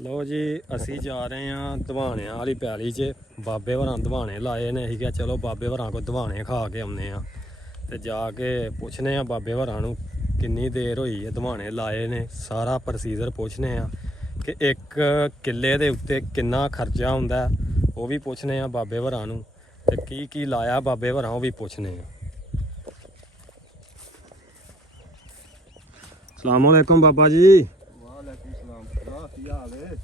ਲੋ ਜੀ ਅਸੀਂ ਜਾ ਰਹੇ ਹਾਂ ਦਵਾਣਿਆਂ ਵਾਲੀ ਪੈਲੀ 'ਚ। ਬਾਬੇ ਹੋਰਾਂ ਦਵਾਣੇ ਲਾਏ ਨੇ। ਅਸੀਂ ਕਿਹਾ ਚਲੋ ਬਾਬੇ ਹੋਰਾਂ ਕੋਲ ਦਵਾਣੇ ਖਾ ਕੇ ਆਉਂਦੇ ਆ ਤੇ ਜਾ ਕੇ ਪੁੱਛਨੇ ਆ ਬਾਬੇ ਹੋਰਾਂ ਨੂੰ ਕਿੰਨੀ ਦੇਰ ਹੋਈ ਹੈ ਦਵਾਣੇ ਲਾਏ ਨੇ। ਸਾਰਾ ਪ੍ਰੋਸੀਜਰ ਪੁੱਛਨੇ ਆ ਕਿ ਇੱਕ ਕਿੱਲੇ ਦੇ ਉੱਤੇ ਕਿੰਨਾ ਖਰਚਾ ਹੁੰਦਾ ਉਹ ਵੀ ਪੁੱਛਨੇ ਆ ਬਾਬੇ ਹੋਰਾਂ ਨੂੰ, ਤੇ ਕੀ ਕੀ ਲਾਇਆ ਬਾਬੇ ਹੋਰਾਂ ਉਹ ਵੀ ਪੁੱਛਨੇ ਆ। ਅਸਲਾਮ ਵਾਲੇਕੁਮ ਬਾਬਾ ਜੀ।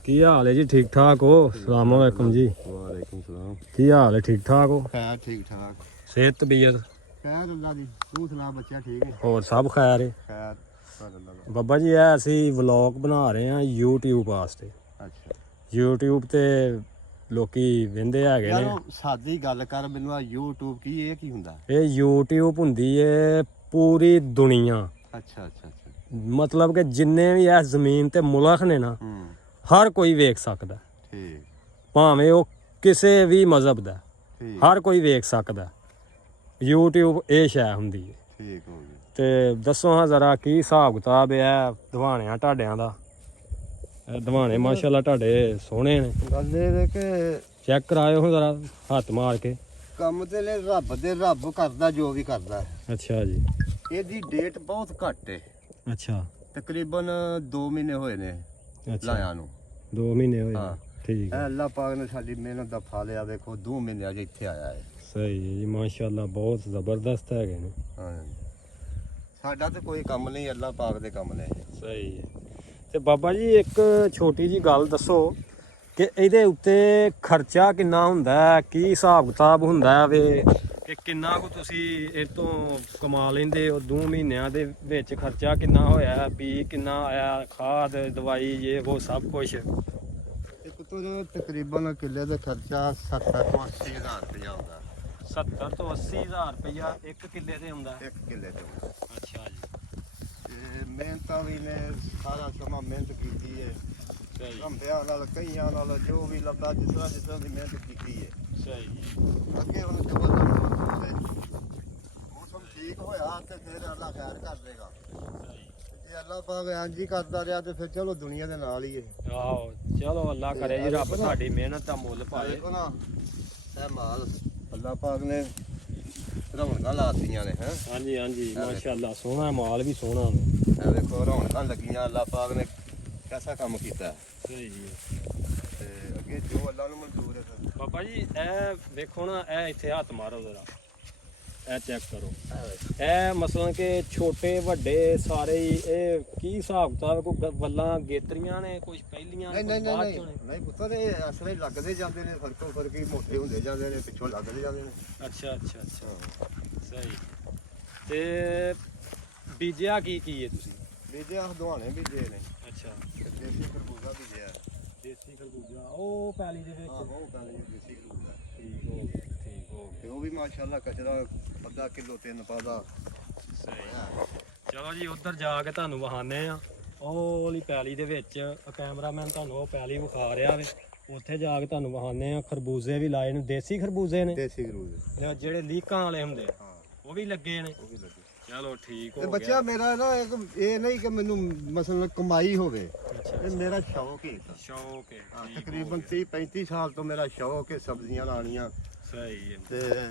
ਕੀ ਹਾਲ ਹੈ ਜੀ? ਠੀਕ ਠਾਕ ਹੋ? ਸਲਾਮ ਵਾਲੇਕੁਮ ਜੀ। ਵਾਲੇਕੁਮ ਸਲਾਮ। ਕੀ ਹਾਲ ਹੈ? ਠੀਕ ਠਾਕ ਹੋ? ਖੈਰ ਠੀਕ ਠਾਕ। ਸਿਹਤ ਤਬੀਅਤ ਖੈਰ ਅੱਲਾ ਦੀ। ਤੂੰ ਸੁਣਾ ਬੱਚਾ ਠੀਕ ਹੈ? ਹੋਰ ਸਭ ਖੈਰ ਹੈ? ਖੈਰ ਅੱਲਾ ਦਾ। ਬਾਬਾ ਜੀ ਇਹ ਅਸੀਂ ਵਲੌਗ ਬਣਾ ਰਹੇ ਹਾਂ YouTube ਵਾਸਤੇ। ਅੱਛਾ YouTube ਤੇ ਲੋਕੀ ਵਹਿੰਦੇ ਹੈਗੇ ਨੇ। ਯਾਰ ਸਾਦੀ ਗੱਲ ਕਰ ਮੈਨੂੰ, ਆ YouTube ਇਹ ਕੀ ਹੁੰਦਾ? ਇਹ YouTube ਹੁੰਦੀ ਏ ਪੂਰੀ ਦੁਨੀਆ, ਅੱਛਾ ਅੱਛਾ ਅੱਛਾ। ਮਤਲਬ ਕਿ ਜਿੰਨੇ ਵੀ ਇਸ ਜ਼ਮੀਨ ਤੇ ਮੁਲਕ ਨੇ ਨਾ, ਹਰ ਕੋਈ ਵੇਖ ਸਕਦਾ। ਠੀਕ। ਭਾਵੇਂ ਉਹ ਕਿਸੇ ਵੀ ਮਜ਼ਹਬ ਦਾ, ਠੀਕ ਹਰ ਕੋਈ ਵੇਖ ਸਕਦਾ। YouTube ਇਹ ਸ਼ੈ ਹੁੰਦੀ ਹੈ। ਠੀਕ ਹੋ ਗਿਆ। ਤੇ ਦੱਸੋ ਹਾਂ ਜ਼ਰਾ ਕੀ ਹਿਸਾਬ ਕਿਤਾਬ ਹੈ ਦਵਾਣਿਆਂ ਤੁਹਾਡਿਆਂ ਦਾ? ਇਹ ਦਵਾਣੇ ਮਾਸ਼ਾਅੱਲਾ ਤੁਹਾਡੇ ਸੋਹਣੇ ਨੇ। ਗੱਲ ਇਹ ਹੈ ਕਿ ਚੈੱਕ ਕਰਾਇਓ ਹਾਂ ਜ਼ਰਾ ਹੱਥ ਮਾਰ ਕੇ। ਕੰਮ ਤੇ ਲੈ ਰੱਬ ਕਰਦਾ ਜੋ ਵੀ ਕਰਦਾ। ਅੱਛਾ ਜੀ। ਇਹਦੀ ਡੇਟ ਬਹੁਤ ਘੱਟ ਹੈ। ਅੱਛਾ। ਤਕਰੀਬਨ 2 ਮਹੀਨੇ ਹੋਏ ਨੇ ਅੱਛਾ, ਲਾਇਆ ਨੂੰ। 2 ਮਹੀਨੇ ਹੋਏ। ਹਾਂ। ਠੀਕ ਹੈ। ਅੱਲਾ ਪਾਕ ਨੇ ਸਾਡੀ ਮਿਹਨਤ ਦਾ ਫਲ ਆ। ਦੇਖੋ 2 ਮਹੀਨਿਆਂ 'ਚ ਇੱਥੇ ਆਇਆ ਹੈ। ਸਹੀ ਹੈ ਜੀ, ਮਾਸ਼ਾਅੱਲਾ ਬਹੁਤ ਜ਼ਬਰਦਸਤ ਹੈਗੇ ਨੇ। ਹਾਂ। ਸਾਡਾ ਤੇ ਕੋਈ ਕੰਮ ਨਹੀਂ, ਅੱਲਾ ਪਾਕ ਦੇ ਕੰਮ ਨੇ। ਸਹੀ ਹੈ। ਤੇ ਬਾਬਾ ਜੀ ਇੱਕ ਛੋਟੀ ਜੀ ਗੱਲ ਦੱਸੋ ਕਿ ਇਹਦੇ ਉੱਤੇ ਖਰਚਾ ਕਿੰਨਾ ਹੁੰਦਾ ਹੈ? ਕੀ ਹਿਸਾਬ ਕਿਤਾਬ ਹੁੰਦਾ ਵੇ ਕਿ ਕਿੰਨਾ ਕੁ ਤੁਸੀਂ ਇਹ ਤੋਂ ਕਮਾ ਲੈਂਦੇ ਹੋ 2 ਮਹੀਨਿਆਂ ਦੇ ਵਿੱਚ? ਖਰਚਾ ਕਿੰਨਾ ਹੋਇਆ? ਬੀ ਕਿੰਨਾ ਆਇਆ? ਖਾਦ ਦਵਾਈ ਇਹ ਉਹ ਸਭ ਕੁਝ? ਇੱਕ ਤੋਂ ਤਕਰੀਬਨ ਕਿੱਲੇ ਦਾ ਖਰਚਾ 70 ਤੋਂ 80 ਹਜ਼ਾਰ ਰੁਪਇਆ ਆਉਂਦਾ। 70 ਤੋਂ 80 ਹਜ਼ਾਰ ਰੁਪਇਆ ਇੱਕ ਕਿੱਲੇ ਤੇ ਆਉਂਦਾ? ਇੱਕ ਕਿੱਲੇ ਤੋਂ। ਅੱਛਾ ਜੀ। ਤੇ ਮਿਹਨਤਾਂ ਵੀ ਨੇ, ਸਾਰਾ ਸਮਾਂ ਮਿਹਨਤ ਕੀਤੀ ਹੈ। ਸਹੀ ਘੰਟਿਆਂ ਨਾਲ ਕਈਆਂ ਨਾਲ ਜੋ ਵੀ ਲੱਗਾ ਜਿਸ ਤਰ੍ਹਾਂ ਦੀ ਮਿਹਨਤ ਕੀਤੀ ਹੈ। ਸਹੀ। ਅੱਗੇ ਹੁਣ ਮੌਸਮ ਠੀਕ ਹੋਇਆ ਤੇ ਫਿਰ ਅੱਲਾ ਖੈਰ ਕਰ ਦੇਗਾ। ਜੇ ਅੱਲਾ ਪਾਕ ਇੰਜ ਹੀ ਕਰਦਾ ਰਿਹਾ ਤੇ ਫਿਰ ਚਲੋ ਦੁਨੀਆ ਦੇ ਨਾਲ ਹੀ ਹੈ। ਆਹੋ ਚਲੋ ਅੱਲਾ ਕਰੇ ਜੀ ਰੱਬ ਤੁਹਾਡੀ ਮਿਹਨਤ ਦਾ ਮੁੱਲ ਪਾਏ। ਦੇਖੋ ਨਾ ਇਹ ਮਾਲ ਅੱਲਾ ਪਾਕ ਨੇ ਰੌਣਕਾਂ ਲਾਤੀਆਂ ਨੇ। ਹੈ ਹਾਂਜੀ ਹਾਂਜੀ, ਮਾਸ਼ਾਅੱਲਾ ਸੋਹਣਾ ਮਾਲ ਵੀ ਸੋਹਣਾ। ਇਹ ਦੇਖੋ ਰੌਣਕਾਂ ਲੱਗੀਆਂ। ਅੱਲਾ ਪਾਕ ਨੇ ਕੈਸਾ ਕੰਮ ਕੀਤਾ। ਸਹੀ ਜੀ। ਤੇ ਅੱਗੇ ਜੋ ਅੱਲਾ ਨੂੰ ਮਨਜ਼ੂਰ ਹੈ ਫਿਰ। ਬਾਬਾ ਜੀ ਇਹ ਵੇਖੋ ਨਾ, ਇਹ ਇੱਥੇ ਹੱਥ ਮਾਰੋ ਜ਼ਰਾ, ਇਹ ਚੈੱਕ ਕਰੋ। ਇਹ ਮਸਲਨ ਕਿ ਛੋਟੇ ਵੱਡੇ ਸਾਰੇ ਹੀ ਇਹ ਕੀ ਹਿਸਾਬ ਕਿਤਾਬ? ਕੋਈ ਵੱਲਾਂ ਗੇਤਰੀਆਂ ਨੇ, ਕੁਝ ਪਹਿਲੀਆਂ ਨੇ, ਕੁਝ ਬਾਅਦ ਚੋਂ ਨੇ? ਨਹੀਂ ਪੁੱਤਰ ਇਹ ਅਸਲੇ ਲੱਗਦੇ ਜਾਂਦੇ ਨੇ, ਫਰਕੋਂ ਫਰਕੀ ਮੋਟੇ ਹੁੰਦੇ ਜਾਂਦੇ ਨੇ, ਪਿੱਛੋਂ ਲੱਗਦੇ ਜਾਂਦੇ ਨੇ। ਅੱਛਾ ਅੱਛਾ ਅੱਛਾ। ਸਹੀ। ਤੇ ਬੀਜਿਆ ਕੀ ਕੀ ਹੈ ਤੁਸੀਂ? ਬੀਜੇ ਹਦਵਾਣੇ ਬੀਜੇ ਨੇ। ਅੱਛਾ। ਦੇਸੀ ਖਰਬੂਜ਼ਾ ਬੀਜਿਆ। ਦੇਸੀ ਖਰਬੂਜਾ ਉਹ ਪੈਲੀ ਦੇ ਵਿੱਚ? ਆਹੋ ਉਹ ਕਹਿੰਦੇ ਦੇਸੀ ਖਰਬੂਜ਼ਾ। ਠੀਕ ਹੋ ਗਿਆ, ਠੀਕ ਹੋ ਗਿਆ। ਤੇ ਉਹ ਵੀ ਮਾਸ਼ਾਅੱਲਾ ਕਚਰਾ ਅੱਧਾ ਕਿਲੋ 3 ਪਾਦਾ। ਸਹੀ। ਚਲੋ ਜੀ ਉੱਧਰ ਜਾ ਕੇ ਤੁਹਾਨੂੰ ਵਿਖਾਉਂਦੇ ਆ ਉਹ ਵਾਲੀ ਪੈਲੀ ਦੇ ਵਿੱਚ। ਕੈਮਰਾਮੈਨ ਤੁਹਾਨੂੰ ਉਹ ਪੈਲੀ ਵਿਖਾ ਰਿਹਾ ਵੇ। ਉੱਥੇ ਜਾ ਕੇ ਤੁਹਾਨੂੰ ਵਿਖਾਉਂਦੇ ਆ। ਖਰਬੂਜ਼ੇ ਵੀ ਲਾਏ ਨੇ। ਦੇਸੀ ਖਰਬੂਜ਼ੇ ਨੇ ਦੇਸੀ ਖਰਬੂਜ਼ੇ ਜਿਹੜੇ ਲੀਕਾਂ ਵਾਲੇ ਹੁੰਦੇ ਹਾਂ, ਉਹ ਵੀ ਲੱਗੇ ਨੇ। ਉਹ ਵੀ ਲੱਗੇ। ਚਲੋ ਠੀਕ ਤੇ ਹੋ ਬੱਚਾ ਗਿਆ। ਮੇਰਾ ਨਾ ਇਹ ਨਹੀਂ ਕਿ ਮੈਨੂੰ ਮਸਲਨ ਕਮਾਈ ਹੋਵੇ, ਅੱਛਾ ਇਹ ਮੇਰਾ ਸ਼ੌਕ ਹੀ ਹੈ। ਸ਼ੌਕ ਹੈ। ਹਾਂ, ਠੀਕ ਹੋ ਤਕਰੀਬਨ ਗਿਆ। 30-35 ਸਾਲ ਤੋਂ ਮੇਰਾ ਸ਼ੌਕ ਹੈ ਸਬਜ਼ੀਆਂ ਲਾਉਣੀਆਂ। ਸਹੀ ਹੈ। ਤੇ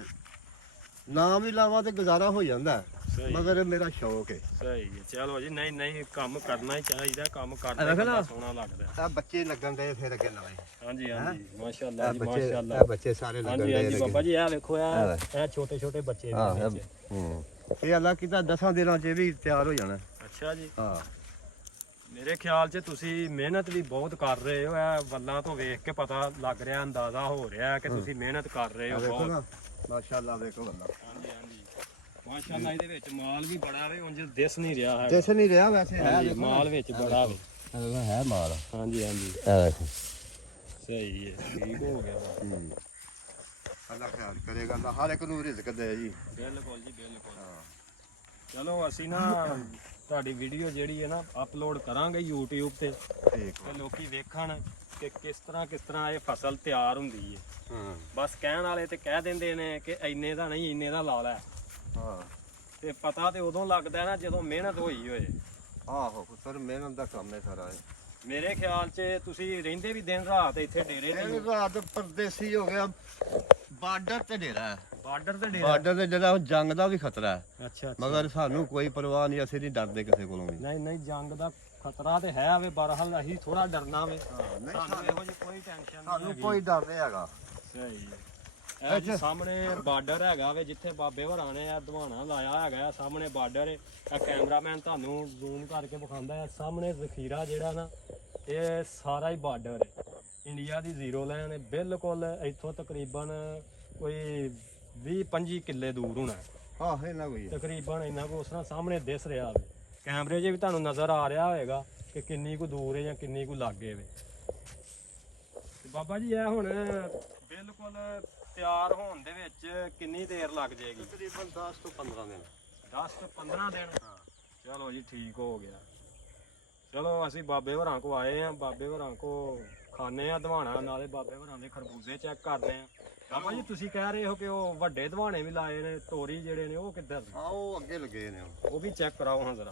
ਨਾ ਵੀ ਲਾਵਾਂ ਤੇ ਗੁਜ਼ਾਰਾ ਹੋ ਜਾਂਦਾ, ਸਹੀ ਮਗਰ ਇਹ ਮੇਰਾ ਸ਼ੌਕ ਹੈ। ਸਹੀ ਹੈ। ਚਲੋ ਜੀ, ਨਹੀਂ ਨਹੀਂ ਕੰਮ ਕਰਨਾ ਹੀ ਚਾਹੀਦਾ। ਕੰਮ ਦੇਖੋ ਕਰਨਾ ਨਾ। ਸੋਹਣਾ ਲੱਗਦਾ। ਆ ਬੱਚੇ ਲੱਗਣ ਦੇ ਫਿਰ ਅੱਗੇ ਨਵੇਂ। ਹਾਂਜੀ ਹਾਂਜੀ, ਮਾਸ਼ਾਅੱਲਾ ਜੀ, ਬੱਚੇ ਮਾਸ਼ਾਅੱਲਾ। ਇਹ ਬੱਚੇ ਸਾਰੇ ਲੱਗਣ ਹਾਂਜੀ ਦੇ ਹਾਂਜੀ ਬਾਬਾ ਜੀ, ਇਹ ਵੇਖੋ ਇਹ ਛੋਟੇ ਛੋਟੇ ਬੱਚੇ ਹਾਂ ਨੇ ਵਿੱਚ। ਇਹ ਅੱਲਾ ਕੀਤਾ 10 ਦਿਨਾਂ 'ਚ ਇਹ ਵੀ ਤਿਆਰ ਹੋ ਜਾਣਾ। ਅੱਛਾ ਜੀ। ਹਾਂ ਮੇਰੇ ਖਿਆਲ 'ਚ ਤੁਸੀਂ ਮਿਹਨਤ ਵੀ ਬਹੁਤ ਕਰ ਰਹੇ ਹੋ। ਇਹ ਵੱਲਾਂ ਤੋਂ ਵੇਖ ਕੇ ਪਤਾ ਲੱਗ ਰਿਹਾ, ਅੰਦਾਜ਼ਾ ਹੋ ਰਿਹਾ ਕਿ ਤੁਸੀਂ ਮਿਹਨਤ ਕਰ ਰਹੇ ਹੋ ਦੇਖੋ ਬਹੁਤ। ਨਾ ਮਾਸ਼ਾਅੱਲਾ ਦੇਖੋ ਅੱਲਾ। ਹਾਂਜੀ ਹਾਂਜੀ, ਮਾਸ਼ਾਅੱਲਾ। ਇਹਦੇ ਵਿੱਚ ਮਾਲ ਵੀ ਬੜਾ ਵੇ, ਉਂਝ ਦਿਸ ਨਹੀਂ ਰਿਹਾ ਹੈ। ਦਿਸ ਨਹੀਂ ਰਿਹਾ ਵੈਸੇ ਹੈ। ਹਾਂਜੀ, ਮਾਲ ਵਿੱਚ ਬੜਾ ਵੇ। ਹੈ ਮਾਲ। ਹਾਂਜੀ ਹਾਂਜੀ, ਇਹ ਦੇਖੋ ਸਹੀ ਹੈ। ਠੀਕ ਹੋ ਗਿਆ ਵਾ। ਅੱਲਾ ਖਿਆਲ ਕਰੇਗਾ। ਅੱਲਾ ਹਰ ਇੱਕ ਨੂੰ ਰਿਜ਼ਕ ਦੇ ਜੀ। ਬਿਲਕੁਲ ਜੀ ਬਿਲਕੁਲ। ਚਲੋ ਅਸੀਂ ਨਾ ਤੁਹਾਡੀ ਵੀਡੀਓ ਜਿਹੜੀ ਹੈ ਨਾ ਅਪਲੋਡ ਕਰਾਂਗੇ YouTube ਤੇ, ਠੀਕ ਤੇ ਲੋਕੀ ਵੇਖਣ ਕਿ ਕਿਸ ਤਰ੍ਹਾਂ ਇਹ ਫਸਲ ਤਿਆਰ ਹੁੰਦੀ ਹੈ। ਬਸ ਕਹਿਣ ਵਾਲੇ ਤੇ ਕਹਿ ਦਿੰਦੇ ਨੇ ਕਿ ਇੰਨੇ ਦਾ ਨਹੀਂ, ਇੰਨੇ ਦਾ ਲਾ ਲੈ। ਹਾਂ ਤੇ ਪਤਾ ਤੇ ਉਦੋਂ ਲੱਗਦਾ ਨਾ ਜਦੋਂ ਮਿਹਨਤ ਹੋਈ ਹੋਏ। ਆਹੋ ਪੁੱਤਰ ਮਿਹਨਤ ਦਾ ਕੰਮ ਹੈ ਸਾਰਾ ਇਹ। ਮੇਰੇ ਖਿਆਲ 'ਚ ਤੁਸੀਂ ਰਹਿੰਦੇ ਵੀ ਦਿਨ ਰਾਤ ਇੱਥੇ ਡੇਰੇ ਤੇ ਇਹ ਰਾਤ ਪਰਦੇਸੀ ਹੋ ਗਿਆ, ਬਾਰਡਰ ਤੇ ਡੇਰਾ ਹੈ। ਬਾਰਡਰ ਤੇ ਡੇਰਾ। ਬਾਰਡਰ ਤੇ ਜਿਹੜਾ ਜੰਗ ਦਾ ਵੀ ਖਤਰਾ ਹੈ, ਅੱਛਾ ਮਗਰ ਸਾਨੂੰ ਕੋਈ ਪਰਵਾਹ ਨਹੀਂ, ਅਸੀਂ ਨਹੀਂ ਡਰਦੇ ਕਿਸੇ ਕੋਲੋਂ ਵੀ। ਨਹੀਂ ਨਹੀਂ, ਜੰਗ ਦਾ ਖਤਰਾ ਤੇ ਹੈ ਵੇ, ਬਹਰਹਾਲ ਅਸੀਂ ਥੋੜਾ ਡਰਨਾ ਵੇ। ਨਹੀਂ ਸਾਨੂੰ ਇਹੋ ਜਿਹੀ ਕੋਈ ਟੈਨਸ਼ਨ ਨਹੀਂ ਸਾਨੂੰ ਹੈਗੀ। ਕੋਈ ਡਰ ਨਹੀਂ ਹੈਗਾ। ਸਹੀ ਹੈ। ਇਹ ਜੀ ਸਾਹਮਣੇ ਬਾਰਡਰ ਹੈਗਾ ਵੇ, ਜਿੱਥੇ ਬਾਬੇ ਹੋਰਾਂ ਨੇ ਆ ਦਵਾਣਾ ਲਾਇਆ ਹੈਗਾ, ਸਾਹਮਣੇ ਬਾਰਡਰ ਹੈ। ਇਹ ਕੈਮਰਾਮੈਨ ਤੁਹਾਨੂੰ ਜ਼ੂਮ ਕਰਕੇ ਵਿਖਾਉਂਦਾ ਹੈ, ਸਾਹਮਣੇ ਜ਼ਖੀਰਾ ਜਿਹੜਾ ਨਾ, ਇਹ ਸਾਰਾ ਹੀ ਬਾਰਡਰ ਹੈ। ਇੰਡੀਆ ਦੀ ਜ਼ੀਰੋ ਲਾਈਨ ਹੈ, ਬਿਲਕੁਲ ਇੱਥੋਂ ਤਕਰੀਬਨ ਕੋਈ 20-25 ਕਿੱਲੇ ਦੂਰ ਹੋਣਾ ਹੈ। ਆਹ ਇਹਨਾਂ ਕੋਈ ਹੈ। ਤਕਰੀਬਨ ਇੰਨਾ ਕੁ ਉਸ ਤਰ੍ਹਾਂ ਸਾਹਮਣੇ ਦਿਸ ਰਿਹਾ ਵੇ, ਕੈਮਰੇ 'ਚ ਵੀ ਤੁਹਾਨੂੰ ਨਜ਼ਰ ਆ ਰਿਹਾ ਹੋਏਗਾ ਕਿ ਕਿੰਨੀ ਕੁ ਦੂਰ ਹੈ ਜਾਂ ਕਿੰਨੀ ਕੁ ਲਾਗੇ ਵੇ। ਤੇ ਬਾਬਾ ਜੀ ਇਹ ਹੁਣ ਬਿਲਕੁਲ ਤਿਆਰ ਹੋਣ ਦੇ ਵਿੱਚ ਕਿੰਨੀ ਦੇਰ ਲੱਗ ਜਾਏਗੀ? ਤਕਰੀਬਨ 10 ਤੋਂ 15 ਦਿਨ। 10 ਤੋਂ 15 ਦਿਨ। ਚਲੋ ਜੀ ਠੀਕ ਹੋ ਗਿਆ। ਚਲੋ ਅਸੀਂ ਬਾਬੇ ਹੋਰਾਂ ਕੋ ਆਏ ਆ, ਬਾਬੇ ਹੋਰਾਂ ਕੋ ਖਾਣੇ ਆ ਦਵਾਣਾ, ਨਾਲੇ ਬਾਬੇ ਹੋਰਾਂ ਦੇ ਖਰਬੂਜ਼ੇ ਚੈੱਕ ਕਰਦੇ ਆ। ਬਾਬਾ ਜੀ ਤੁਸੀਂ ਕਹਿ ਰਹੇ ਹੋ ਕਿ ਉਹ ਵੱਡੇ ਦਵਾਣੇ ਵੀ ਲਾਏ ਨੇ, ਤੋਰੀ ਜਿਹੜੇ ਨੇ ਉਹ ਕਿੱਧਰ ਨੇ? ਉਹ ਅੱਗੇ ਲੱਗੇ ਨੇ। ਉਹ ਵੀ ਚੈੱਕ ਕਰਾਓ ਹਾਂ ਜ਼ਰਾ।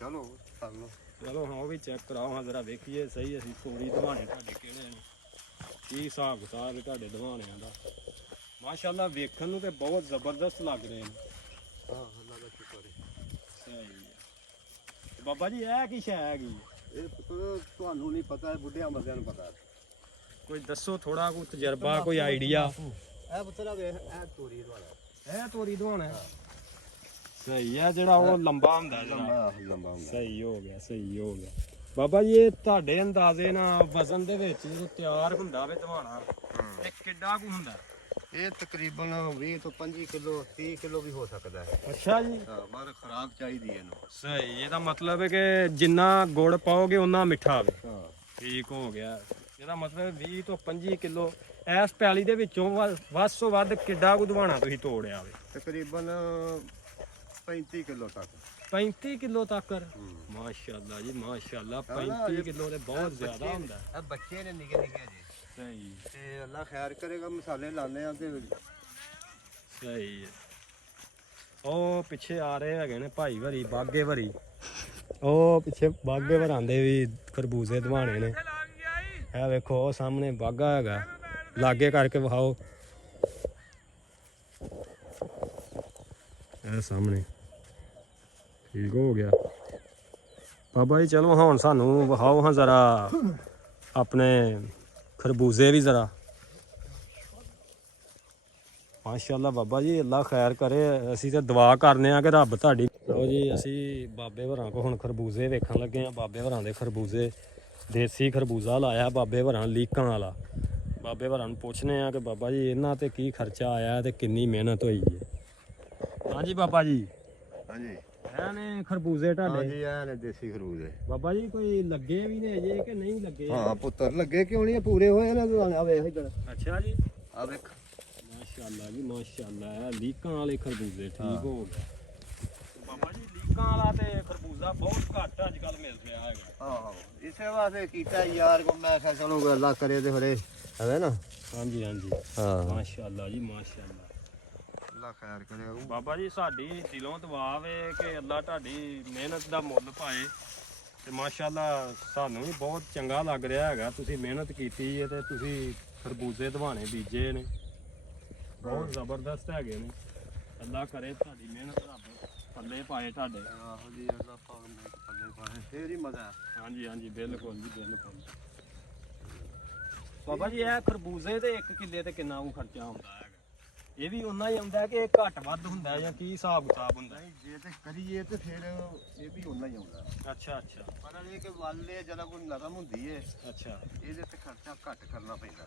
ਚਲੋ ਕਰ ਲਓ। ਚਲੋ ਹਾਂ ਉਹ ਵੀ ਚੈੱਕ ਕਰਾਓ ਹਾਂ ਜ਼ਰਾ, ਵੇਖੀਏ ਸਹੀ ਅਸੀਂ ਤੋਰੀ ਦਵਾਣੇ ਤੁਹਾਡੇ ਕਿਹੜੇ ਨੇ, ਕੀ ਹਿਸਾਬ ਕਿਤਾਬ ਹੈ ਤੁਹਾਡੇ ਦਵਾਣਿਆਂ ਦਾ। ਮਾਸ਼ਾਅੱਲਾ ਵੇਖਣ ਨੂੰ ਤੇ ਬਹੁਤ ਜ਼ਬਰਦਸਤ ਲੱਗ ਰਹੇ ਨੇ। ਹਾਂ ਅੱਲਾ ਦਾ ਸ਼ੁਕਰ ਹੈ। ਸਹੀ ਹੈ। ਤੇ ਬਾਬਾ ਜੀ ਇਹ ਕੀ ਸ਼ੈ ਹੈਗੀ? ਇਹ ਪੁੱਤਰ ਤੁਹਾਨੂੰ ਨਹੀਂ ਪਤਾ, ਬੁੱਢਿਆਂ ਬੰਦਿਆਂ ਨੂੰ ਪਤਾ। ਕੋਈ ਦੱਸੋ, ਥੋੜਾ ਕੋਈ ਤਜਰਬਾ, ਕੋਈ ਆਈਡੀਆ। ਇਹ ਪੁੱਤਰ ਆ ਵੇਖ, ਇਹ ਤੋਰੀ ਵਾਲਾ। ਇਹ ਤੋਰੀ ਦਵਾਣਾ ਹੈ। ਸਹੀ ਹੈ, ਜਿਹੜਾ ਉਹ ਲੰਬਾ ਹੁੰਦਾ ਜਿਹੜਾ। ਲੰਬਾ ਹੁੰਦਾ। ਸਹੀ ਹੋ ਗਿਆ, ਸਹੀ ਹੋ ਗਿਆ। ਬਾਬਾ ਜੀ ਇਹ ਤੁਹਾਡੇ ਅੰਦਾਜ਼ੇ ਨਾਲ ਵਜ਼ਨ ਦੇ ਵਿੱਚ ਜਦੋਂ ਤਿਆਰ ਹੁੰਦਾ ਵੇ ਦਵਾਣਾ, ਇਹ ਕਿੱਡਾ ਕੁ ਹੁੰਦਾ? ਇਹ ਤਕਰੀਬਨ 20 ਤੋਂ 25 ਕਿਲੋ 30 ਕਿਲੋ ਵੀ ਹੋ ਸਕਦਾ ਹੈ। ਅੱਛਾ ਜੀ। ਹਾਂ, ਮਰ ਖਰਾਕ ਚਾਹੀਦੀ ਹੈ ਇਹਨੂੰ। ਸਹੀ, ਇਹਦਾ ਮਤਲਬ ਹੈ ਕਿ ਜਿੰਨਾ ਗੁੜ ਪਾਓਗੇ ਉਨਾ ਮਿੱਠਾ ਆਵੇ। ਹਾਂ ਠੀਕ ਹੋ ਗਿਆ। ਇਹਦਾ ਮਤਲਬ 20 ਤੋਂ 25 ਕਿਲੋ ਇਸ ਪੈਲੀ ਦੇ ਵਿੱਚੋਂ ਵੱਧ ਤੋਂ ਵੱਧ ਕਿੱਡਾ ਕੁ ਦਵਾਣਾ ਤੁਸੀਂ ਤੋੜਿਆ ਵੇ? ਤਕਰੀਬਨ 35 ਕਿਲੋ ਤੱਕ। 35 ਕਿਲੋ ਤੱਕ? ਮਾਸ਼ਾਅੱਲਾ ਜੀ ਮਾਸ਼ਾਅੱਲਾ, 35 ਕਿਲੋ ਤੇ ਬਹੁਤ ਜ਼ਿਆਦਾ ਹੁੰਦਾ। ਇਹ ਬੱਚੇ ਨੇ ਨਿੱਕੇ ਨਿੱਕੇ ਜੀ। ਸਹੀ ਤੇ ਅੱਲਾ ਖੈਰ ਕਰੇਗਾ, ਮਸਾਲੇ ਲਾਣੇ ਆ ਤੇ। ਸਹੀ ਹੈ। ਉਹ ਪਿੱਛੇ ਆ ਰਹੇ ਹੈਗੇ ਨੇ ਭਾਈ ਵਰੀ, ਬਾਗੇ ਵਰੀ, ਉਹ ਪਿੱਛੇ ਬਾਗੇ ਵਰਾਂ ਦੇ ਵੀ ਖਰਬੂਜ਼ੇ ਦਵਾਣੇ ਨੇ। ਇਹ ਵੇਖੋ ਉਹ ਸਾਹਮਣੇ ਬਾਗਾ ਹੈਗਾ, ਲਾਗੇ ਕਰਕੇ ਵਿਖਾਓ। ਇਹ ਸਾਹਮਣੇ। ਠੀਕ ਹੋ ਗਿਆ ਬਾਬਾ ਜੀ। ਚਲੋ ਹੁਣ ਸਾਨੂੰ ਵਿਖਾਓ ਹਾਂ ਜ਼ਰਾ ਆਪਣੇ ਖਰਬੂਜ਼ੇ ਵੀ ਜ਼ਰਾ। ਮਾਸ਼ਾਅੱਲਾ ਬਾਬਾ ਜੀ, ਅੱਲਾ ਖੈਰ ਕਰੇ। ਅਸੀਂ ਤੇ ਦੁਆ ਕਰਨੇ ਆ ਕਿ ਰੱਬ ਤੁਹਾਡੀ। ਲਓ ਜੀ ਅਸੀਂ ਬਾਬੇ ਹੋਰਾਂ ਕੋ ਹੁਣ ਖਰਬੂਜ਼ੇ ਵੇਖਣ ਲੱਗੇ ਆ। ਬਾਬੇ ਹੋਰਾਂ ਦੇ ਖਰਬੂਜ਼ੇ, ਦੇਸੀ ਖਰਬੂਜ਼ਾ ਲਾਇਆ ਬਾਬੇ ਹੋਰਾਂ ਲੀਕਾਂ ਵਾਲਾ। ਬਾਬੇ ਹੋਰਾਂ ਨੂੰ ਪੁੱਛਨੇ ਆ ਕਿ ਬਾਬਾ ਜੀ ਇਹਨਾਂ ਤੇ ਕੀ ਖਰਚਾ ਆਇਆ ਤੇ ਕਿੰਨੀ ਮਿਹਨਤ ਹੋਈ ਹੈ। ਹਾਂਜੀ ਬਾਬਾ ਜੀ। ਹਾਂਜੀ ਇਹ ਨੇ ਖਰਬੂਜ਼ੇ ਤੁਹਾਡੇ? ਹਾਂਜੀ ਇਹ ਨੇ ਦੇਸੀ ਖਰਬੂਜ਼ੇ। ਬਾਬਾ ਜੀ ਕੋਈ ਲੱਗੇ ਵੀ ਨੇ ਅਜੇ ਕਿ ਨਹੀਂ ਲੱਗੇ? ਹਾਂ ਪੁੱਤਰ, ਲੱਗੇ ਕਿਉਂ ਨਹੀਂ, ਪੂਰੇ ਹੋਏ ਨੇ ਦਵਾਣੇ। ਆ ਵੇਖ ਇੱਧਰ। ਅੱਛਾ ਜੀ। ਆ ਵੇਖ। ਮਾਸ਼ਾਅੱਲਾ ਜੀ ਮਾਸ਼ਾਅੱਲਾ, ਇਹ ਲੀਕਾਂ ਵਾਲੇ ਖਰਬੂਜ਼ੇ। ਠੀਕ ਹੋ ਗਿਆ ਬਾਬਾ ਜੀ। ਲੀਕਾਂ ਵਾਲਾ ਤੇ ਖਰਬੂਜ਼ਾ ਬਹੁਤ ਘੱਟ ਅੱਜ ਕੱਲ ਮਿਲ ਰਿਹਾ ਹੈਗਾ। ਆਹੋ, ਇਸੇ ਵਾਸਤੇ ਕੀਤਾ ਯਾਰ ਕੋ। ਮੈਂ ਕਿਹਾ ਚਲੋ ਅੱਲਾ ਕਰੇ ਤੇ ਫਰੇ ਹੈ ਨਾ। ਹਾਂਜੀ ਹਾਂਜੀ। ਹਾਂ ਮਾਸ਼ਾਅੱਲਾ ਜੀ ਮਾਸ਼ਾਅੱਲਾ। ਅੱਲਾ ਖੈਰ ਕਰੇ ਬਾਬਾ ਜੀ ਸਾਡੀ ਦਿਲੋਂ ਦੁਆ ਵੇ ਕਿ ਅੱਲਾ ਤੁਹਾਡੀ ਮਿਹਨਤ ਦਾ ਮੁੱਲ ਪਾਏ। ਤੇ ਮਾਸ਼ਾਅੱਲਾ ਸਾਨੂੰ ਵੀ ਬਹੁਤ ਚੰਗਾ ਲੱਗ ਰਿਹਾ ਹੈਗਾ, ਤੁਸੀਂ ਮਿਹਨਤ ਕੀਤੀ ਹੈ ਤੇ ਤੁਸੀਂ ਖਰਬੂਜ਼ੇ ਦਵਾਣੇ ਬੀਜੇ ਨੇ, ਬਹੁਤ ਜ਼ਬਰਦਸਤ ਹੈਗੇ ਨੇ। ਅੱਲਾ ਕਰੇ ਤੁਹਾਡੀ ਮਿਹਨਤ ਰੱਬ ਪੱਲੇ ਪਾਏ ਤੁਹਾਡੇ। ਆਹੋ ਜੀ, ਅੱਲਾ ਪਾਕ ਨੇ ਪੱਲੇ ਪਾਏ, ਫੇਰ ਹੀ ਮਜ਼ਾ। ਹਾਂਜੀ ਹਾਂਜੀ ਬਿਲਕੁਲ ਜੀ ਬਿਲਕੁਲ। ਬਾਬਾ ਜੀ ਇਹ ਖਰਬੂਜ਼ੇ ਦੇ 1 ਕਿੱਲੇ ਤੇ ਕਿੰਨਾ ਕੁ ਖਰਚਾ ਹੁੰਦਾ ਹੈਗਾ? ਇਹ ਵੀ ਉਨਾ ਹੀ ਆਉਂਦਾ ਕਿ ਘੱਟ ਵੱਧ ਹੁੰਦਾ ਜਾਂ ਕੀ ਹਿਸਾਬ ਕਿਤਾਬ ਹੁੰਦਾ? ਜੇ ਤੇ ਕਰੀਏ ਤੇ ਫਿਰ ਇਹ ਵੀ ਉਨਾ ਹੀ ਆਉਂਦਾ। ਅੱਛਾ ਅੱਛਾ। ਪਰ ਇਹ ਕਿ ਵਾਲੇ ਜਦੋਂ ਕੋਈ ਨਰਮ ਹੁੰਦੀ ਏ, ਅੱਛਾ। ਇਹਦੇ ਤੇ ਖਰਚਾ ਘੱਟ ਕਰਨਾ ਪੈਂਦਾ।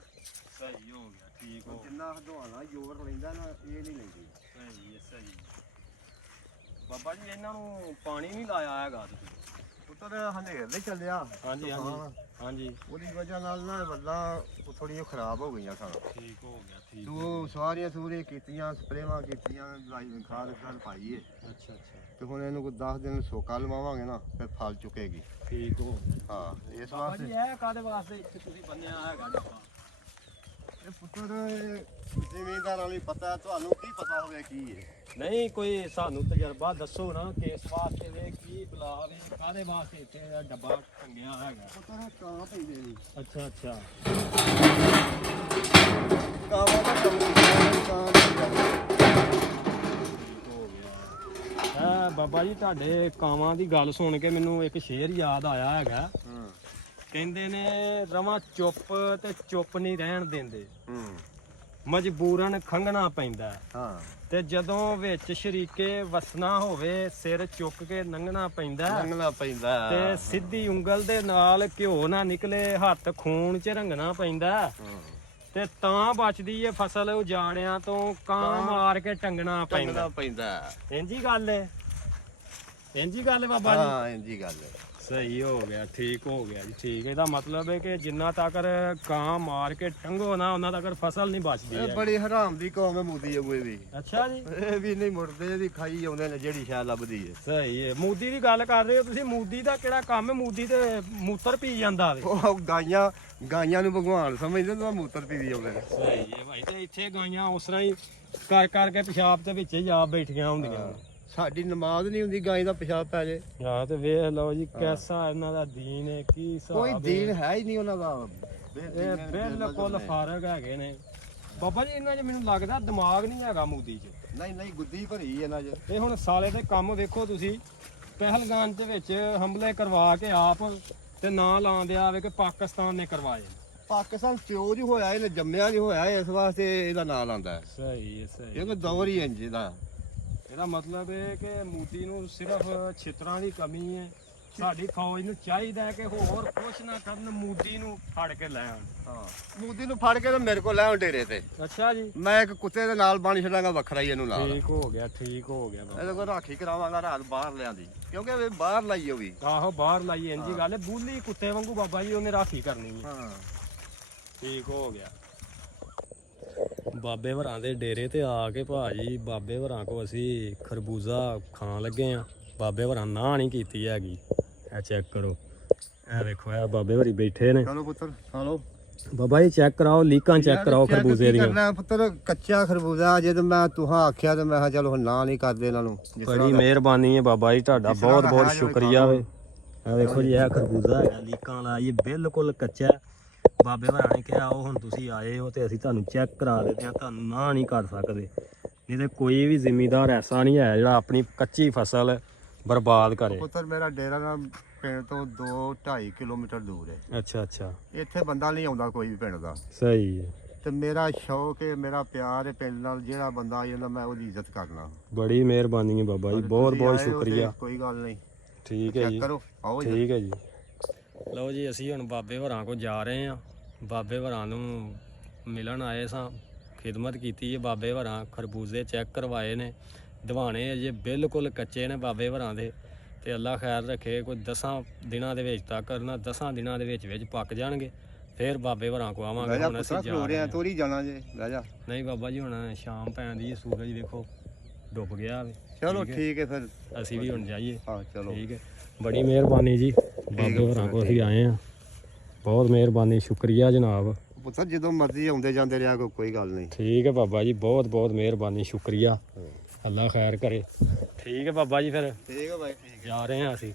ਸਹੀ ਹੋ ਗਿਆ, ਠੀਕ ਹੋ ਗਿਆ। ਜਿੰਨਾ ਹਦਵਾਣਾ ਜ਼ੋਰ ਲੈਂਦਾ ਨਾ, ਇਹ ਨਹੀਂ ਲੈਂਦੀ। ਸਹੀ ਹੈ ਸਹੀ। ਬਾਬਾ ਜੀ ਇਹਨਾਂ ਨੂੰ ਪਾਣੀ ਨਹੀਂ ਲਾਇਆ ਹੈਗਾ ਤੁਸੀਂ? ਪੁੱਤਰ ਹਨੇਰ ਦੇ ਚੱਲਿਆ। ਹਾਂਜੀ ਹਾਂਜੀ ਹਾਂਜੀ। ਉਹਦੀ ਵਜ੍ਹਾ ਨਾਲ ਨਾ ਵੱਲਾਂ ਥੋੜੀਆਂ ਖਰਾਬ ਹੋ ਗਈਆਂ ਸਨ। ਠੀਕ ਹੋ ਗਿਆ ਠੀਕ। ਤੂੰ ਸਾਰੀਆਂ ਸੂਰੀਆਂ ਕੀਤੀਆਂ, ਸਪਰੇਵਾਂ ਕੀਤੀਆਂ, ਦਵਾਈ ਖਾਦ ਪਾਈ ਏ। ਅੱਛਾ ਅੱਛਾ। ਤੇ ਹੁਣ ਇਹਨੂੰ ਕੋਈ 10 ਦਿਨ ਸੋਕਾ ਲਵਾਵਾਂਗੇ ਨਾ, ਫਿਰ ਫਲ ਚੁੱਕੇਗੀ। ਠੀਕ ਹੋ ਗਿਆ। ਹਾਂ, ਇਸ ਬਾਬਾ ਜੀ ਵਾਸਤੇ ਇਹ ਕਾਦੇ ਵਾਸਤੇ ਇੱਥੇ ਤੁਸੀਂ ਬੰਨਿਆ ਹੈਗਾ ਡੱਬਾ? ਇਹ ਪੁੱਤਰ ਜ਼ਿਮੀਂਦਾਰਾਂ ਲਈ ਪਤਾ, ਤੁਹਾਨੂੰ ਕੀ ਪਤਾ ਹੋਵੇ ਕੀ ਹੈ? ਨਹੀਂ ਕੋਈ ਸਾਨੂੰ ਤਜਰਬਾ ਦੱਸੋ ਨਾ ਕਿਸ ਵਾਸਤੇ ਵੇ ਕੀ ਬਲਾ ਵੇ ਕਾਹਦੇ ਵਾਸਤੇ ਇੱਥੇ ਇਹ ਡੱਬਾ ਟੰਗਿਆ ਹੈਗਾ। ਪੁੱਤਰ ਕਾਂ ਪੈਂਦੇ ਨੇ। ਅੱਛਾ ਅੱਛਾ ਕਾਵਾਂ ਦਾ ਕੰਮ ਕਾਂ ਹੋ ਗਿਆ। ਬਾਬਾ ਜੀ ਤੁਹਾਡੇ ਕਾਵਾਂ ਦੀ ਗੱਲ ਸੁਣ ਕੇ ਮੈਨੂੰ ਇੱਕ ਸ਼ੇਰ ਯਾਦ ਆਇਆ ਹੈਗਾ। ਹਾਂ ਕਹਿੰਦੇ ਨੇ ਰਵਾਂ ਚੁੱਪ ਤੇ ਚੁੱਪ ਨਹੀਂ ਰਹਿਣ ਦਿੰਦੇ, ਹੂੰ ਮਜਬੂਰਨ ਖੰਘਣਾ ਪੈਂਦਾ ਹੈ। ਹਾਂ ਤੇ ਜਦੋਂ ਵਿੱਚ ਸ਼ਰੀਕੇ ਵਸਣਾ ਹੋਵੇ ਸਿਰ ਚੁੱਕ ਕੇ ਲੰਘਣਾ ਪੈਂਦਾ ਹੈ। ਲੰਘਣਾ ਪੈਂਦਾ ਤੇ ਸਿੱਧੀ ਉਂਗਲ ਦੇ ਨਾਲ ਘਿਓ ਨਾ ਨਿਕਲੇ ਹੱਥ ਖੂਨ ਚ ਰੰਗਣਾ ਪੈਂਦਾ ਹੈ। ਤੇ ਤਾਂ ਬਚਦੀ ਏ ਫਸਲ ਉਜਾੜਿਆਂ ਤੋਂ ਕਾਂ ਮਾਰ ਕੇ ਟੰਗਣਾ ਪੈਂਦਾ। ਪੈਂਦਾ ਇੰਜੀ ਗੱਲ ਏ, ਇੰਜੀ ਗੱਲ ਏ ਬਾਬਾ ਜੀ। ਹਾਂ ਇੰਜੀ ਗੱਲ ਹੈ। ਸਹੀ ਹੋ ਗਿਆ, ਠੀਕ ਹੋ ਗਿਆ ਜੀ, ਠੀਕ। ਇਹਦਾ ਮਤਲਬ ਹੈ ਕਿ ਜਿੰਨਾ ਤੱਕ ਕਾਂ ਮਾਰ ਕੇ ਟੰਗੋ ਨਾ ਉਹਨਾਂ ਤੱਕ ਫਸਲ ਨਹੀਂ ਬਚਦੀ ਇਹ ਹੈ। ਬੜੀ ਹਰਾਮ ਦੀ ਕੌਮ ਹੈ ਮੋਦੀ ਵਾਂਗੂ ਵੀ। ਅੱਛਾ ਜੀ, ਇਹ ਵੀ ਨਹੀਂ ਮੁੜਦੇ, ਇਹਦੀ ਖਾਈ ਆਉਂਦੇ ਨੇ ਜਿਹੜੀ ਸ਼ਾਇਦ ਲੱਭਦੀ ਹੈ। ਸਹੀ ਹੈ। ਮੂਦੀ ਦੀ ਗੱਲ ਕਰ ਰਹੇ ਹੋ ਤੁਸੀਂ, ਮੂਦੀ ਦਾ ਕਿਹੜਾ ਕੰਮ ਹੈ? ਮੂਦੀ ਤੇ ਮੂਤਰ ਪੀ ਜਾਂਦਾ ਵੇ। ਉਹ ਗਾਈਆਂ ਨੂੰ ਭਗਵਾਨ ਸਮਝਦੇ ਤਾਂ ਮੂਤਰ ਪੀਵੀ ਆਉਂਦੇ ਨੇ। ਸਹੀ ਹੈ ਭਾਈ। ਤੇ ਇੱਥੇ ਗਾਈਆਂ ਉਸ ਤਰ੍ਹਾਂ ਹੀ ਕਰ ਕਰਕੇ ਪਿਸ਼ਾਬ ਦੇ ਵਿੱਚ ਹੀ ਆ ਬੈਠੀਆਂ ਹੁੰਦੀਆਂ। ਸਾਡੀ ਨਮਾਜ਼ ਨਹੀਂ ਹੁੰਦੀ ਗਾਈ ਦਾ ਪਿਸ਼ਾਬ ਪੈ ਜੇ। ਯਾ ਤੇ ਵੇਖ ਲਓ ਜੀ ਕੈਸਾ ਇਹਨਾਂ ਦਾ ਦੀਨ ਹੈ, ਕੀ ਕੋਈ ਹਿਸਾਬ ਦੀਨ ਹੈ। ਹੈ ਹੀ ਨਹੀਂ ਉਹਨਾਂ ਦਾ। ਇਹ ਬਿਲਕੁਲ ਫਾਰਗ ਹੈਗੇ ਨੇ ਬਾਬਾ ਜੀ। ਇਹਨਾਂ 'ਚ ਮੈਨੂੰ ਲੱਗਦਾ ਦਿਮਾਗ ਨਹੀਂ ਹੈਗਾ ਮੋਦੀ 'ਚ। ਨਹੀਂ ਗੁੱਦੀ ਭਰੀ ਇਹਨਾਂ 'ਚ। ਇਹ ਹੁਣ ਸਾਲੇ ਦੇ ਕੰਮ ਵੇਖੋ ਤੁਸੀਂ, ਪਹਿਲਗਾਮ ਦੇ ਵਿੱਚ ਹਮਲੇ ਕਰਵਾ ਕੇ ਆਪ ਤੇ ਨਾਂ ਲਾਉਂਦੇ ਆਵੇ ਕਿ ਪਾਕਿਸਤਾਨ ਨੇ ਕਰਵਾਏ। ਪਾਕਿਸਤਾਨ ਚੋਜ ਹੋਇਆ, ਇਹਨੇ ਜੰਮਿਆ ਨਹੀਂ ਹੋਇਆ, ਇਸ ਵਾਸਤੇ ਇਹਦਾ ਨਾਂ ਲਾਉਂਦਾ। ਸਹੀ ਹੈ, ਸਹੀ। ਇਹ ਕੋਈ ਦੌਰ ਹੀ ਇੰਜ ਦਾ। ਇਹਦਾ ਮਤਲਬ ਹੈ ਕਿ ਮੋਦੀ ਨੂੰ ਸਿਰਫ ਛਿੱਤਰਾਂ ਦੀ ਕਮੀ ਹੈ। ਸਾਡੀ ਫੌਜ ਨੂੰ ਚਾਹੀਦਾ ਹੈ ਕਿ ਹੋਰ ਕੁਛ ਨਾ ਕਰਨ, ਮੋਦੀ ਨੂੰ ਫੜ ਕੇ ਲੈ ਆਉਣ। ਹਾਂ ਮੋਦੀ ਨੂੰ ਫੜ ਕੇ ਤੇ ਮੇਰੇ ਕੋਲ ਲੈ ਆਉਣ ਡੇਰੇ ਤੇ। ਅੱਛਾ ਜੀ, ਮੈਂ ਇੱਕ ਕੁੱਤੇ ਦੇ ਨਾਲ ਬਣ ਛੱਡਾਂਗਾ ਵੱਖਰਾ ਹੀ ਇਹਨੂੰ ਨਾਲ। ਠੀਕ ਹੋ ਗਿਆ, ਠੀਕ ਹੋ ਗਿਆ ਬਾਬਾ। ਇਹਦੇ ਕੋਲ ਰਾਖੀ ਕਰਾਵਾਂਗਾ ਰਾਤ ਬਾਹਰ ਲਿਆਂਦੀ, ਕਿਉਂਕਿ ਇਹ ਬਾਹਰ ਲਾਈ ਉਹ ਵੀ। ਆਹੋ ਬਾਹਰ ਲਾਈ ਇੰਜੀ ਗੱਲ ਹੈ, ਬੂਲੀ ਕੁੱਤੇ ਵਾਂਗੂ ਬਾਬਾ ਜੀ ਉਹਨੇ ਰਾਖੀ ਕਰਨੀ ਹੈ। ਹਾਂ ਠੀਕ ਹੋ ਗਿਆ। ਬਾਬੇ ਹੋਰਾਂ ਦੇ ਡੇਰੇ ਤੇ ਆ ਕੇ ਭਾਜੀ ਬਾਬੇ ਹੋਰਾਂ ਕੋ ਅਸੀਂ ਖਰਬੂਜ਼ਾ ਖਾਣ ਲੱਗੇ ਆ। ਬਾਬੇ ਹੋਰਾਂ ਨਾ ਨਹੀਂ ਕੀਤੀ ਹੈਗੀ। ਇਹ ਚੈੱਕ ਕਰੋ, ਇਹ ਵੇਖੋ ਇਹ ਬਾਬੇ ਹੋਰੀ ਬੈਠੇ ਨੇ। ਚਲੋ ਪੁੱਤਰ ਖਾ ਲਓ। ਬਾਬਾ ਜੀ ਚੈੱਕ ਕਰਾਓ, ਲੀਕਾਂ ਚੈੱਕ ਕਰਾਓ ਖਰਬੂਜ਼ੇ ਦੀਆਂ। ਕਰਨਾ ਪੁੱਤਰ ਕੱਚਾ ਖਰਬੂਜ਼ਾ ਜੇ ਤੇ ਮੈਂ ਤੁਹਾਂ ਆਖਿਆ ਤੇ ਮੈਂ ਕਿਹਾ ਚਲੋ ਹੁਣ ਨਾ ਨਹੀਂ ਕਰਦੇ ਇਹਨਾਂ ਨੂੰ। ਬੜੀ ਮਿਹਰਬਾਨੀ ਹੈ ਬਾਬਾ ਜੀ, ਤੁਹਾਡਾ ਬਹੁਤ ਬਹੁਤ ਸ਼ੁਕਰੀਆ ਵੇ। ਇਹ ਵੇਖੋ ਜੀ ਇਹ ਖਰਬੂਜ਼ਾ ਹੈਗਾ ਲੀਕਾਂ ਵਾਲਾ, ਇਹ ਬਿਲਕੁਲ ਕੱਚਾ। ਬਾਬੇ ਹੋਰਾਂ ਨੇ ਕਿਹਾ ਉਹ ਹੁਣ ਤੁਸੀਂ ਆਏ ਹੋ ਤੇ ਅਸੀਂ ਤੁਹਾਨੂੰ ਚੈੱਕ ਕਰਾ ਦਿੰਦੇ ਹਾਂ, ਤੁਹਾਨੂੰ ਨਾ ਨਹੀਂ ਕਰ ਸਕਦੇ। ਨਹੀਂ ਤੇ ਕੋਈ ਵੀ ਜ਼ਿਮੀਂਦਾਰ ਐਸਾ ਨਹੀਂ ਹੈ ਜਿਹੜਾ ਆਪਣੀ ਕੱਚੀ ਫਸਲ ਬਰਬਾਦ ਕਰੇ। ਪੁੱਤਰ ਮੇਰਾ ਡੇਰਾ ਨਾ ਪਿੰਡ ਤੋਂ 2-2.5 ਕਿਲੋਮੀਟਰ ਦੂਰ ਹੈ। ਅੱਛਾ ਅੱਛਾ, ਇੱਥੇ ਬੰਦਾ ਨਹੀਂ ਆਉਂਦਾ ਕੋਈ ਵੀ ਪਿੰਡ ਦਾ। ਸਹੀ ਹੈ। ਤੇ ਮੇਰਾ ਸ਼ੌਕ ਹੈ, ਮੇਰਾ ਪਿਆਰ ਹੈ ਪਿੰਡ ਨਾਲ। ਜਿਹੜਾ ਬੰਦਾ ਆ ਜਾਂਦਾ ਮੈਂ ਉਹਦੀ ਇੱਜ਼ਤ ਕਰਨਾ। ਬੜੀ ਮਿਹਰਬਾਨੀ ਹੈ ਬਾਬਾ ਜੀ, ਬਹੁਤ ਬਹੁਤ ਤੁਸੀਂ ਆਏ ਹੋ ਤੇ ਸ਼ੁਕਰੀਆ। ਕੋਈ ਗੱਲ ਨਹੀਂ, ਠੀਕ ਹੈ ਜੀ, ਚੈੱਕ ਕਰੋ ਆਓ ਜੀ। ਠੀਕ ਹੈ ਜੀ। ਲਓ ਜੀ ਅਸੀਂ ਹੁਣ ਬਾਬੇ ਹੋਰਾਂ ਕੋਲ ਜਾ ਰਹੇ ਹਾਂ। ਬਾਬੇ ਹੋਰਾਂ ਨੂੰ ਮਿਲਣ ਆਏ ਸਾਂ, ਖਿਦਮਤ ਕੀਤੀ ਹੈ। ਬਾਬੇ ਹੋਰਾਂ ਖਰਬੂਜ਼ੇ ਚੈੱਕ ਕਰਵਾਏ ਨੇ, ਦਿਵਾਣੇ ਅਜੇ ਬਿਲਕੁਲ ਕੱਚੇ ਨੇ ਬਾਬੇ ਹੋਰਾਂ ਦੇ। ਤੇ ਅੱਲਾ ਖੈਰ ਰੱਖੇ, ਕੋਈ 10 ਦਿਨਾਂ ਦੇ ਵਿੱਚ ਤੱਕ ਨਾ 10 ਦਿਨਾਂ ਦੇ ਵਿੱਚ ਪੱਕ ਜਾਣਗੇ। ਫਿਰ ਬਾਬੇ ਹੋਰਾਂ ਕੋ ਆਵਾਂਗੇ। ਹੁਣ ਅਸੀਂ ਜਾ ਰਹੇ ਹਾਂ। ਤੋਰੀ ਜਾਣਾ ਜੇ ਲੈ ਜਾ। ਨਹੀਂ ਬਾਬਾ ਜੀ ਹੁਣ ਸ਼ਾਮ ਪੈਣ ਦੀ ਹੈ, ਸੂਰਜ ਦੇਖੋ ਡੁੱਬ ਗਿਆ ਵੇ। ਚਲੋ ਠੀਕ ਹੈ ਫਿਰ ਅਸੀਂ ਵੀ ਹੁਣ ਜਾਈਏ। ਹਾਂ ਚਲੋ ਠੀਕ ਹੈ, ਬੜੀ ਮਿਹਰਬਾਨੀ ਜੀ। ਬਾਬੇ ਹੋਰਾਂ ਕੋਲ ਅਸੀਂ ਆਏ ਹਾਂ, ਬਹੁਤ ਮਿਹਰਬਾਨੀ, ਸ਼ੁਕਰੀਆ ਜਨਾਬ। ਪੁੱਤਰ ਜਦੋਂ ਮਰਜ਼ੀ ਆਉਂਦੇ ਜਾਂਦੇ ਰਿਹਾ ਕੋਈ ਗੱਲ ਨਹੀਂ। ਠੀਕ ਹੈ ਬਾਬਾ ਜੀ, ਬਹੁਤ ਬਹੁਤ ਮਿਹਰਬਾਨੀ, ਸ਼ੁਕਰੀਆ। ਅੱਲਾ ਖੈਰ ਕਰੇ। ਠੀਕ ਹੈ ਬਾਬਾ ਜੀ, ਫਿਰ ਠੀਕ ਹੈ ਭਾਈ, ਠੀਕ ਹੈ। ਜਾ ਰਹੇ ਹਾਂ ਅਸੀਂ।